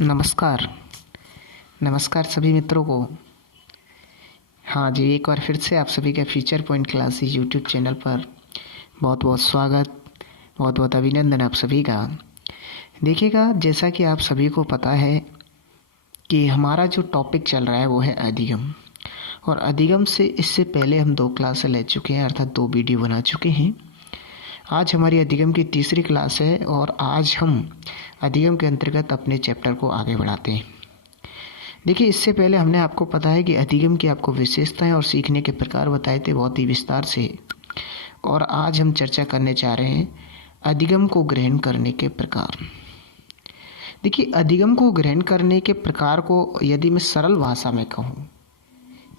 नमस्कार। नमस्कार सभी मित्रों को। हाँ जी, एक बार फिर से आप सभी का future point classes YouTube channel पर बहुत बहुत स्वागत, बहुत बहुत अभिनंदन आप सभी का। देखिएगा, जैसा कि आप सभी को पता है कि हमारा जो टॉपिक चल रहा है वो है अधिगम। और अधिगम से इससे पहले हम 2 क्लासें ले चुके हैं, अर्थात 2 वीडियो बना चुके हैं। आज हमारी अधिगम की तीसरी क्लास है और आज हम अधिगम के अंतर्गत अपने चैप्टर को आगे बढ़ाते हैं। देखिए, इससे पहले हमने आपको पता है कि अधिगम की आपको विशेषताएं और सीखने के प्रकार बताए थे बहुत ही विस्तार से। और आज हम चर्चा करने जा रहे हैं अधिगम को ग्रहण करने के प्रकार। देखिए, अधिगम को ग्रहण करने के प्रकार को यदि मैं सरल भाषा में कहूँ,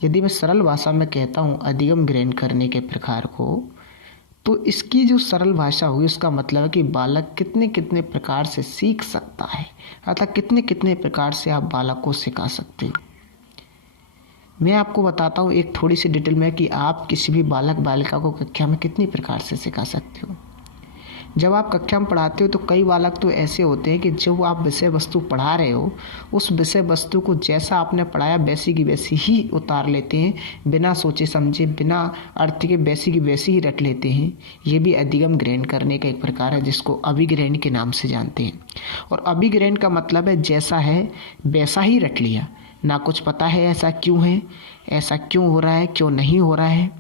यदि मैं सरल भाषा में कहता हूँ अधिगम ग्रहण करने के प्रकार को, तो इसकी जो सरल भाषा हुई उसका मतलब है कि बालक कितने कितने प्रकार से सीख सकता है, अर्थात कितने कितने प्रकार से आप बालक को सिखा सकते हो। मैं आपको बताता हूँ एक थोड़ी सी डिटेल में कि आप किसी भी बालक बालिका को कक्षा में कितनी प्रकार से सिखा सकते हो। जब आप कक्षा में पढ़ाते हो तो कई बालक तो ऐसे होते हैं कि जो आप विषय वस्तु पढ़ा रहे हो उस विषय वस्तु को जैसा आपने पढ़ाया वैसी की वैसी ही उतार लेते हैं, बिना सोचे समझे, बिना अर्थ के वैसी की वैसी ही रट लेते हैं। ये भी अधिगम ग्रहण करने का एक प्रकार है जिसको अभिग्रहण के नाम से जानते हैं। और अभिग्रहण का मतलब है जैसा है वैसा ही रट लिया, ना कुछ पता है ऐसा क्यों है, ऐसा क्यों हो रहा है, क्यों नहीं हो रहा है,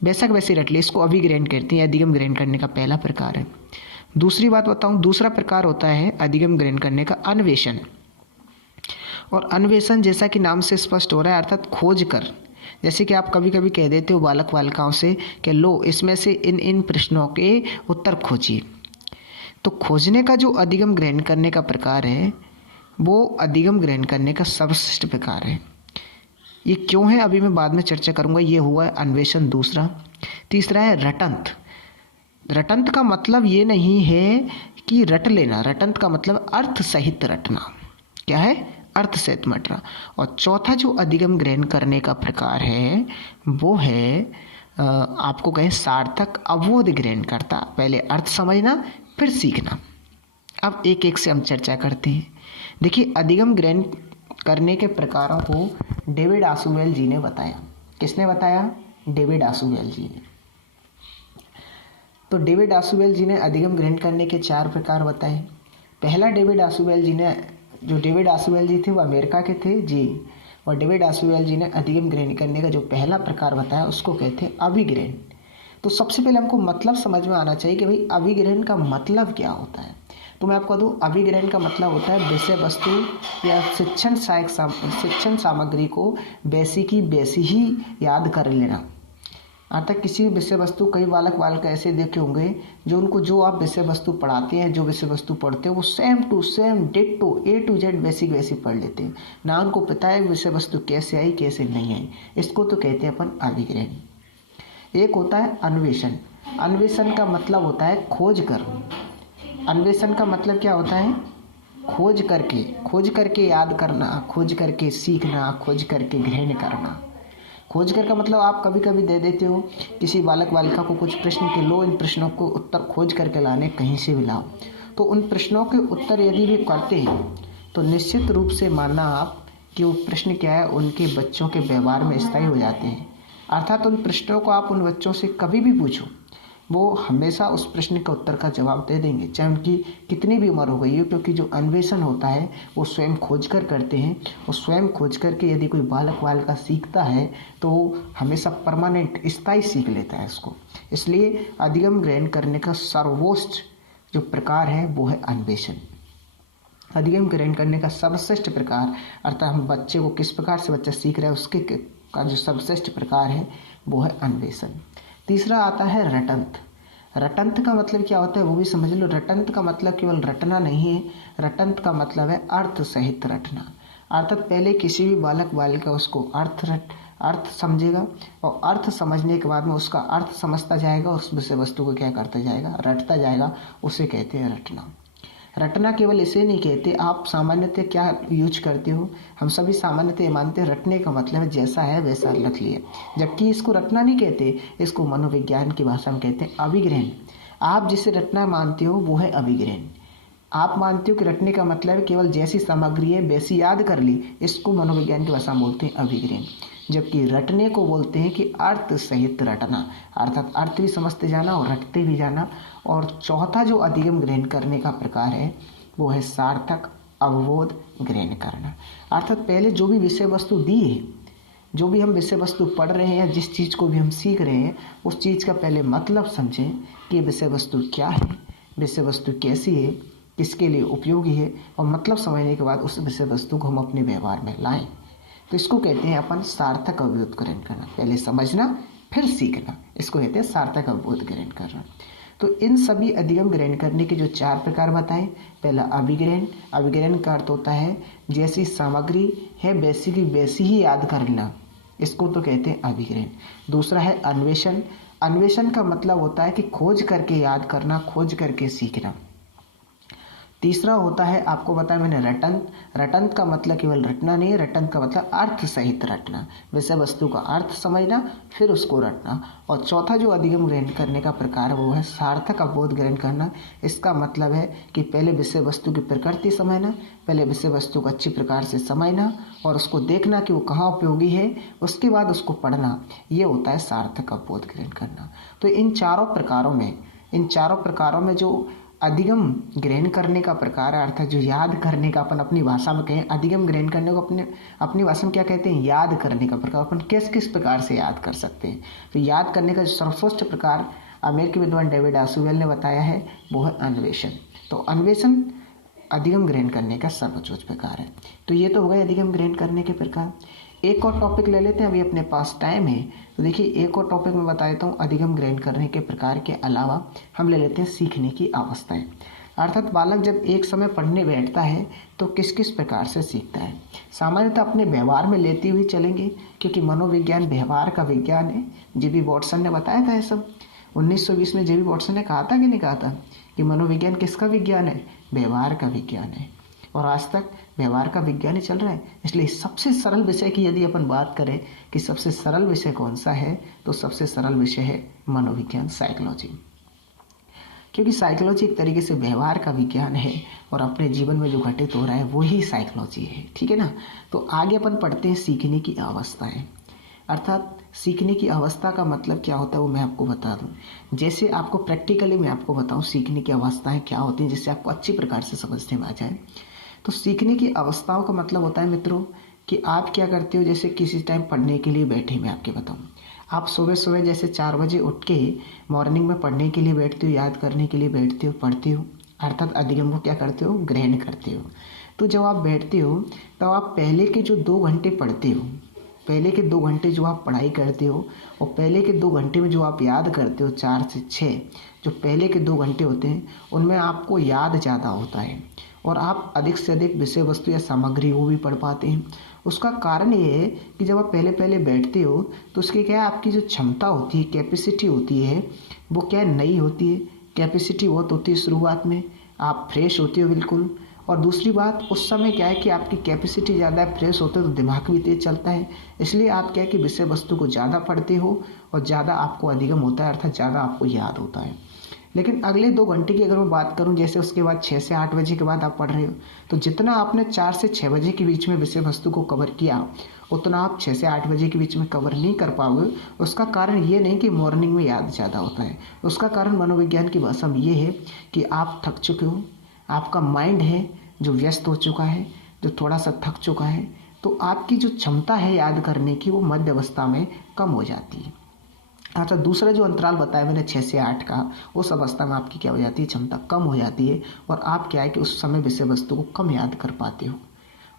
वैसा वैसे रट ले। इसको अभिग्रहण कहते हैं। अधिगम ग्रहण करने का पहला प्रकार है। दूसरी बात बताऊं, दूसरा प्रकार होता है अधिगम ग्रहण करने का अन्वेषण। और अन्वेषण जैसा कि नाम से स्पष्ट हो रहा है, अर्थात खोज कर। जैसे कि आप कभी कभी कह देते हो बालक बालिकाओं से कि लो इसमें से इन इन प्रश्नों के उत्तर खोजिए। तो खोजने का जो अधिगम ग्रहण करने का प्रकार है वो अधिगम ग्रहण करने का सर्वश्रेष्ठ प्रकार है। ये क्यों है अभी मैं बाद में चर्चा करूंगा। ये हुआ है अन्वेषण दूसरा। तीसरा है रटंत। रटंत का मतलब ये नहीं है कि रट लेना, रटंत का मतलब अर्थ सहित रटना। क्या है? अर्थ सहित रटना। और चौथा जो अधिगम ग्रहण करने का प्रकार है वो है आपको कहें सार्थक अवबोध ग्रहण करता। पहले अर्थ समझना फिर सीखना। अब एक एक से हम चर्चा करते हैं। देखिए, अधिगम ग्रहण करने के प्रकारों को डेविड आसुवेल जी ने बताया। किसने बताया? डेविड आसुवेल जी ने। तो डेविड आसुवेल जी ने अधिगम ग्रहण करने के 4 प्रकार बताए। पहला डेविड आसुवेल जी ने, जो डेविड आसुवेल जी थे वो अमेरिका के थे जी, और डेविड आसुवेल जी ने अधिगम ग्रहण करने का जो पहला प्रकार बताया उसको कहते हैं अभिग्रहण। तो सबसे पहले हमको मतलब समझ में आना चाहिए कि भाई अभिग्रहण का मतलब क्या होता है। तो मैं आपको दूँ, अभिग्रहण का मतलब होता है विषय वस्तु या शिक्षण सामग्री को वैसी की वैसी ही याद कर लेना। अर्थात किसी विषय वस्तु, कई बालक बालिका ऐसे देखे होंगे जो उनको जो आप विषय वस्तु पढ़ाते हैं, जो विषय वस्तु पढ़ते हैं वो same to same ditto A to Z वैसी की वैसी पढ़ लेते हैं, ना उनको पता है विषय वस्तु कैसे आई कैसे नहीं आई। इसको तो कहते हैं अपन अभिग्रहण। एक होता है अन्वेषण। अन्वेषण का मतलब होता है खोज कर। अन्वेषण का मतलब क्या होता है? खोज करके याद करना, खोज करके सीखना, खोज करके ग्रहण करना। खोज कर का मतलब आप कभी कभी दे देते हो किसी बालक बालिका को कुछ प्रश्न के, लो इन प्रश्नों को उत्तर खोज करके लाने, कहीं से भी लाओ। तो उन प्रश्नों के उत्तर यदि वे करते हैं तो निश्चित रूप से मानना आप कि वो प्रश्न क्या है उनके बच्चों के व्यवहार में स्थायी हो जाते हैं। अर्थात उन प्रश्नों को आप उन बच्चों से कभी भी पूछो, वो हमेशा उस प्रश्न का उत्तर का जवाब दे देंगे, चाहे उनकी कितनी भी उम्र हो गई हो। क्योंकि जो अन्वेषण होता है वो स्वयं खोज कर करते हैं, और स्वयं खोज करके यदि कोई बालक बालिका सीखता है तो वो हमेशा परमानेंट स्थायी सीख लेता है इसको। इसलिए अधिगम ग्रहण करने का सर्वोच्च जो प्रकार है वो है अन्वेषण। अधिगम ग्रहण करने का सर्वश्रेष्ठ प्रकार, अर्थात हम बच्चे को किस प्रकार से बच्चा सीख रहा है उसके का जो सर्वश्रेष्ठ प्रकार है वो है अन्वेषण। तीसरा आता है रटंत। रटंत का मतलब क्या होता है वो भी समझ लो। रटंत का मतलब केवल रटना नहीं है, रटंत का मतलब है अर्थ सहित रटना। अर्थात पहले किसी भी बालक बालिका उसको अर्थ समझेगा, और अर्थ समझने के बाद में उसका अर्थ समझता जाएगा और उस विषय वस्तु को क्या करता जाएगा, रटता जाएगा। उसे कहते हैं रटना। रटना केवल इसे नहीं कहते, आप सामान्यतः क्या यूज करते हो, हम सभी सामान्यतः मानते हैं रटने का मतलब है जैसा है वैसा रख लिया, जबकि इसको रटना नहीं कहते, इसको मनोविज्ञान की भाषा में कहते हैं अभिग्रहण। आप जिसे रटना मानते हो वो है अभिग्रहण। आप मानते हो कि रटने का मतलब है केवल जैसी सामग्री है वैसी याद कर ली, इसको मनोविज्ञान की भाषा में बोलते हैं अभिग्रहण। जबकि रटने को बोलते हैं कि अर्थ सहित रटना, अर्थात अर्थ भी समझते जाना और रटते भी जाना। और चौथा जो अधिगम ग्रहण करने का प्रकार है वो है सार्थक अवबोध ग्रहण करना। अर्थात पहले जो भी विषय वस्तु दी है, जो भी हम विषय वस्तु पढ़ रहे हैं या जिस चीज़ को भी हम सीख रहे हैं, उस चीज़ का पहले मतलब समझें कि विषय वस्तु क्या है, विषय वस्तु कैसी है, किसके लिए उपयोगी है, और मतलब समझने के बाद उस विषय वस्तु को हम अपने व्यवहार में लाएं। तो इसको कहते हैं अपन सार्थक अवबोध ग्रहण करना। पहले समझना फिर सीखना, इसको कहते हैं सार्थक अवबोध ग्रहण करना। तो इन सभी अधिगम ग्रहण करने के जो 4 प्रकार बताएं। पहला अभिग्रहण। अभिग्रहण का अर्थ होता है जैसी सामग्री है वैसी की वैसी ही याद कर लेना, इसको तो कहते हैं अभिग्रहण। दूसरा है अन्वेषण। अन्वेषण का मतलब होता है कि खोज करके याद करना, खोज करके सीखना। तीसरा होता है, आपको बताया मैंने, रटन। रटन का मतलब केवल रटना नहीं है, रटन का मतलब अर्थ सहित रटना, विषय वस्तु का अर्थ समझना फिर उसको रटना। और चौथा जो अधिगम ग्रहण करने का प्रकार है वो है सार्थक अवबोध ग्रहण करना। इसका मतलब है कि पहले विषय वस्तु की प्रकृति समझना, पहले विषय वस्तु को अच्छी प्रकार से समझना और उसको देखना कि वो कहाँ उपयोगी है, उसके बाद उसको पढ़ना, ये होता है सार्थक अवबोध ग्रहण करना। तो इन चारों प्रकारों में जो अधिगम ग्रहण करने का प्रकार है, अर्थात जो याद करने का, अपन अपनी भाषा में कहें अधिगम ग्रहण करने को अपनी भाषा में क्या कहते हैं, याद करने का प्रकार। अपन किस किस प्रकार से याद कर सकते हैं, तो याद करने का जो सर्वश्रेष्ठ प्रकार अमेरिकी विद्वान डेविड आशुवेल ने बताया है वो है अन्वेषण। तो अन्वेषण अधिगम ग्रहण करने का सर्वोच्च प्रकार है। तो ये तो हो गए अधिगम ग्रहण करने के प्रकार। एक और टॉपिक ले लेते हैं, अभी अपने पास टाइम है तो देखिए एक और टॉपिक मैं बता देता हूँ। अधिगम ग्रहण करने के प्रकार के अलावा हम ले लेते हैं सीखने की अवस्थाएं। अर्थात बालक जब एक समय पढ़ने बैठता है तो किस किस प्रकार से सीखता है। सामान्यतः अपने व्यवहार में लेते हुए चलेंगे, क्योंकि मनोविज्ञान व्यवहार का विज्ञान है। जी.बी. वॉटसन ने बताया था ये सब 1920 में। जी.बी. वॉटसन ने कहा था कि नहीं कहा था कि मनोविज्ञान किसका विज्ञान है, व्यवहार का विज्ञान है। और आज तक व्यवहार का विज्ञान ही चल रहा है। इसलिए सबसे सरल विषय की यदि अपन बात करें कि सबसे सरल विषय कौन सा है, तो सबसे सरल विषय है मनोविज्ञान, साइकोलॉजी। क्योंकि साइकोलॉजी एक तरीके से व्यवहार का विज्ञान है और अपने जीवन में जो घटित हो रहा है वही साइकोलॉजी है, ठीक है ना। तो आगे अपन पढ़ते हैं सीखने की अवस्थाएं। अर्थात सीखने की अवस्था का मतलब क्या होता है वो मैं आपको बता दूं। जैसे आपको प्रैक्टिकली मैं आपको बताऊं सीखने की अवस्थाएं क्या होती हैं, जिससे आपको अच्छी प्रकार से समझने में आ जाए। तो सीखने की अवस्थाओं का मतलब होता है मित्रों कि आप क्या करते हो। जैसे किसी टाइम पढ़ने के लिए बैठे, मैं आपके बताऊं, आप सुबह सुबह जैसे 4 बजे उठ के मॉर्निंग में पढ़ने के लिए बैठते हो, याद करने के लिए बैठते हो, पढ़ते हो, अर्थात अधिगम को क्या करते हो, ग्रहण करते हो। तो जब आप बैठते हो तब आप पहले के जो 2 घंटे पढ़ते हो, पहले के 2 घंटे जो आप पढ़ाई करते हो और पहले के 2 घंटे में जो आप याद करते हो 4 से 6, जो पहले के 2 घंटे होते हैं उनमें आपको याद ज़्यादा होता है और आप अधिक से अधिक विषय वस्तु या सामग्री को भी पढ़ पाते हैं। उसका कारण ये है कि जब आप पहले पहले बैठते हो तो उसकी क्या है, आपकी जो क्षमता होती है, कैपेसिटी होती है, वो क्या नई होती है। कैपेसिटी बहुत होती है शुरुआत में, आप फ्रेश होते हो बिल्कुल। और दूसरी बात, उस समय क्या है कि आपकी कैपेसिटी ज़्यादा है, फ्रेश होते हो तो दिमाग भी तेज चलता है, इसलिए आप क्या है कि विषय वस्तु को ज़्यादा पढ़ते हो और ज़्यादा आपको अधिगम होता है, अर्थात ज़्यादा आपको याद होता है। लेकिन अगले 2 घंटे की अगर मैं बात करूं, जैसे उसके बाद 6 से 8 बजे के बाद आप पढ़ रहे हो, तो जितना आपने 4 से 6 बजे के बीच में विषय वस्तु को कवर किया उतना आप 6 से 8 बजे के बीच में कवर नहीं कर पाओगे। उसका कारण ये नहीं कि मॉर्निंग में याद ज़्यादा होता है, उसका कारण मनोविज्ञान की भाषा में ये है कि आप थक चुके हो, आपका माइंड है जो व्यस्त हो चुका है, जो थोड़ा सा थक चुका है, तो आपकी जो क्षमता है याद करने की वो मध्य अवस्था में कम हो जाती है। अच्छा, दूसरा जो अंतराल बताया मैंने 6 से 8 का, उस अवस्था में आपकी क्या हो जाती है, क्षमता कम हो जाती है और आप क्या है कि उस समय विषय वस्तु को कम याद कर पाते हो।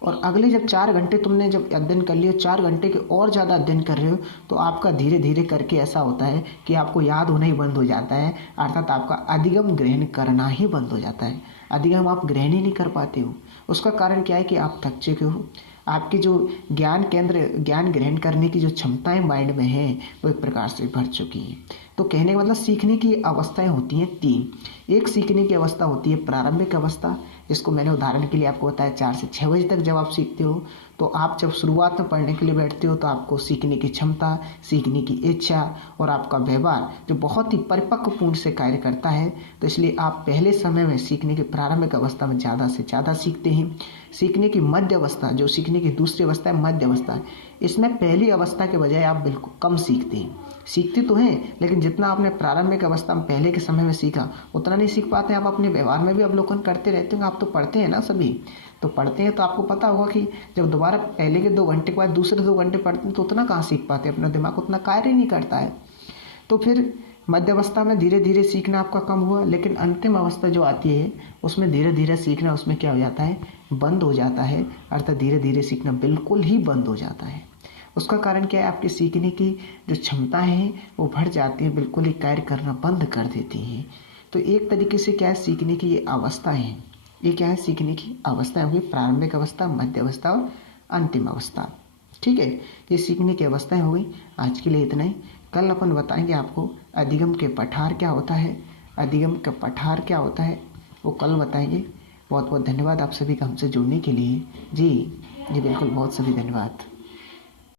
और अगले जब 4 घंटे तुमने जब अध्ययन कर लिया, 4 घंटे के और ज़्यादा अध्ययन कर रहे हो, तो आपका धीरे धीरे करके ऐसा होता है कि आपको याद होना ही बंद हो जाता है, अर्थात आपका अधिगम ग्रहण करना ही बंद हो जाता है। अधिगम आप ग्रहण ही नहीं कर पाते हो। उसका कारण क्या है कि आप थक चुके हो, आपकी जो ज्ञान ग्रहण करने की जो क्षमताएं माइंड में हैं वो एक प्रकार से बढ़ चुकी हैं। तो कहने का मतलब सीखने की अवस्थाएं होती हैं 3। एक सीखने की अवस्था होती है प्रारंभिक अवस्था, इसको मैंने उदाहरण के लिए आपको बताया 4 से 6 बजे तक जब आप सीखते हो, तो आप जब शुरुआत में पढ़ने के लिए बैठते हो तो आपको सीखने की क्षमता, सीखने की इच्छा और आपका व्यवहार जो बहुत ही परिपक्वपूर्ण से कार्य करता है, तो इसलिए आप पहले समय में सीखने की प्रारंभिक अवस्था में ज़्यादा से ज़्यादा सीखते हैं। सीखने की मध्य अवस्था, जो सीखने की दूसरी अवस्था है मध्य अवस्था, इसमें पहली अवस्था के बजाय आप बिल्कुल कम सीखते हैं। सीखते तो हैं लेकिन जितना आपने प्रारंभिक अवस्था में पहले के समय में सीखा उतना नहीं सीख पाते। आप अपने व्यवहार में भी अवलोकन करते रहते हो, आप तो पढ़ते हैं ना सभी, तो पढ़ते हैं तो आपको पता होगा कि जब दोबारा पहले के 2 घंटे के बाद दूसरे 2 घंटे पढ़ते हैं तो उतना कहाँ सीख पाते, अपना दिमाग उतना कार्य नहीं करता है। तो फिर मध्य अवस्था में धीरे धीरे सीखना आपका कम हुआ, लेकिन अंतिम अवस्था जो आती है उसमें धीरे धीरे सीखना, उसमें क्या हो जाता है, बंद हो जाता है, अर्थात धीरे धीरे सीखना बिल्कुल ही बंद हो जाता है। उसका कारण क्या है, आपके सीखने की जो क्षमताएं हैं वो बढ़ जाती है, बिल्कुल ही कार्य करना बंद कर देती हैं। तो एक तरीके से क्या है, सीखने की ये अवस्थाएं हैं, ये क्या है, सीखने की अवस्थाएं होगी, प्रारंभिक अवस्था, मध्य अवस्था और अंतिम अवस्था। ठीक है, ये सीखने की अवस्थाएं हो गई। आज के लिए इतना ही। कल अपन बताएंगे आपको अधिगम के पठार क्या होता है, अधिगम का पठार क्या होता है वो कल बताएंगे। बहुत बहुत धन्यवाद आप सभी का हमसे जुड़ने के लिए। जी बिल्कुल, बहुत सभी धन्यवाद।